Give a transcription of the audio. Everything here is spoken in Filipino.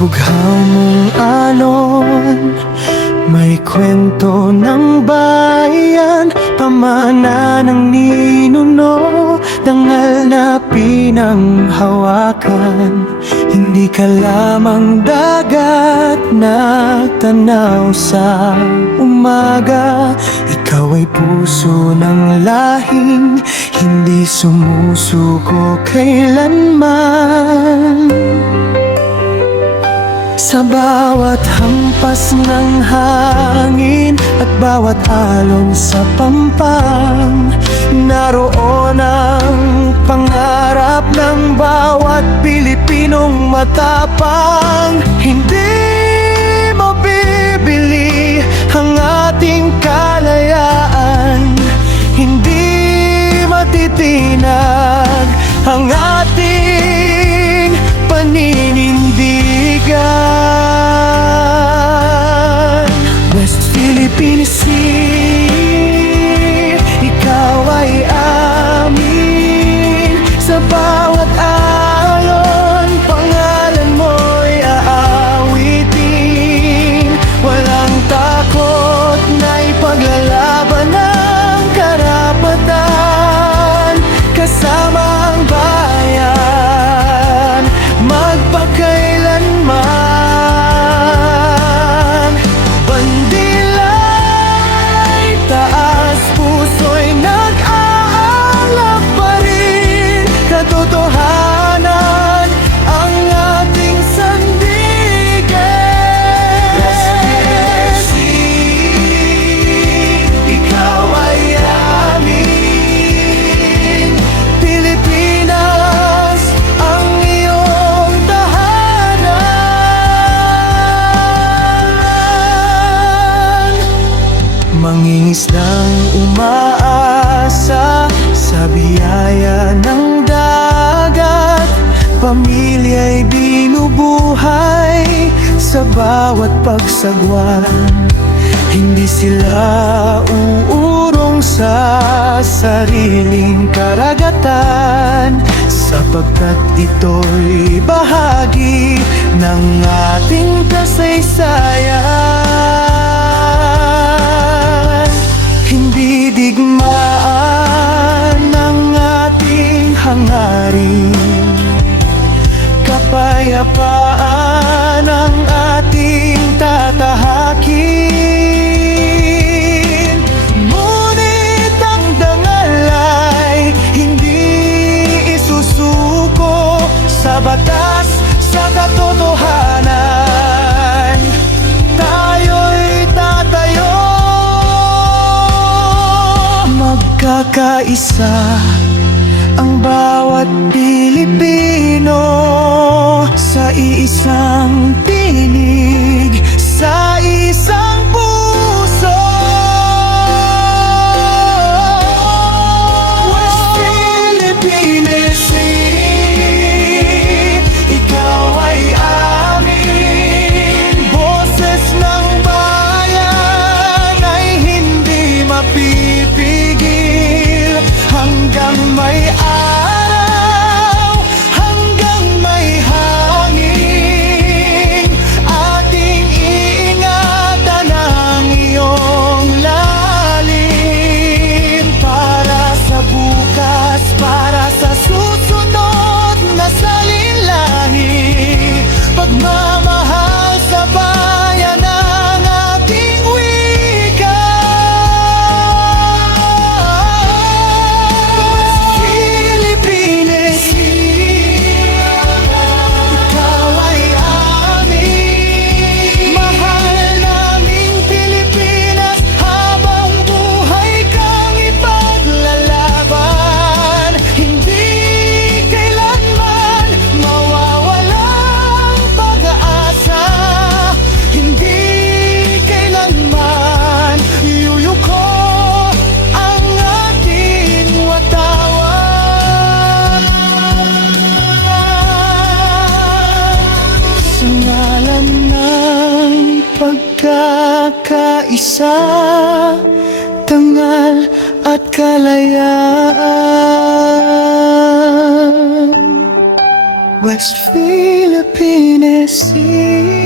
bughaw mong alon, may kwento ng bayan, pamana ng ninuno, dangal na pinanghawakan. Hindi ka lamang dagat na tanaw sa umaga, ikaw ay puso ng lahing hindi sumusuko kailanman. Sa bawat hampas ng hangin at bawat alon sa pampang, naroon ang pangarap ng bawat Pilipinong matapang. Hindi mabibili ang ating kalayaan, hindi matitinag ang ating paninindigan. West Philippine Sea, ikaw ay amin. Sa bawat alon, pangalan mo'y aawitin. Walang takot na ipaglalaban ang karapatan. Kasama ang bayan, magpakailanman. Bandila'y taas, puso'y nag-aalab pa rin. Katotohanan ang ating sandigan. Ikaw ay amin. Pilipinas ang iyong tahanan. Mangingisdang umaasa sa biyaya ng dagat, pamilya'y binubuhay sa bawat pagsagwan. Hindi sila uurong sa sariling karagatan, sapagkat ito'y bahagi ng ating kasaysayan. Hindi digmaan ang ating hangarin, kapayapaan ang ating tatahakin. Ngunit ang dangal ay hindi isusuko sa batas, sa katotohanan. Tayo'y tatayo, magkakaisa ang bawat Pilipino sa iisang tinig, sa isang puso. West Philippine Sea, ikaw ay amin. Boses ng bayan ay hindi mapipigil hanggang may araw, hanggang may hangin. Ating iingatan ang iyong lalim, para sa bukas, para sa susunod na salinlahi. Pagmamahal sa bayan ang ating wika. Pilipinas, ikaw ay amin. Mahal naming Pilipinas, habang buhay kang ipaglalaban. Hindi kailanman mawawalang pag-asa, hindi kailanman yuyuko ang ating watawan. Sa ngalan ng pagkakaisa, tangal at kalayaan. West Philippines. isip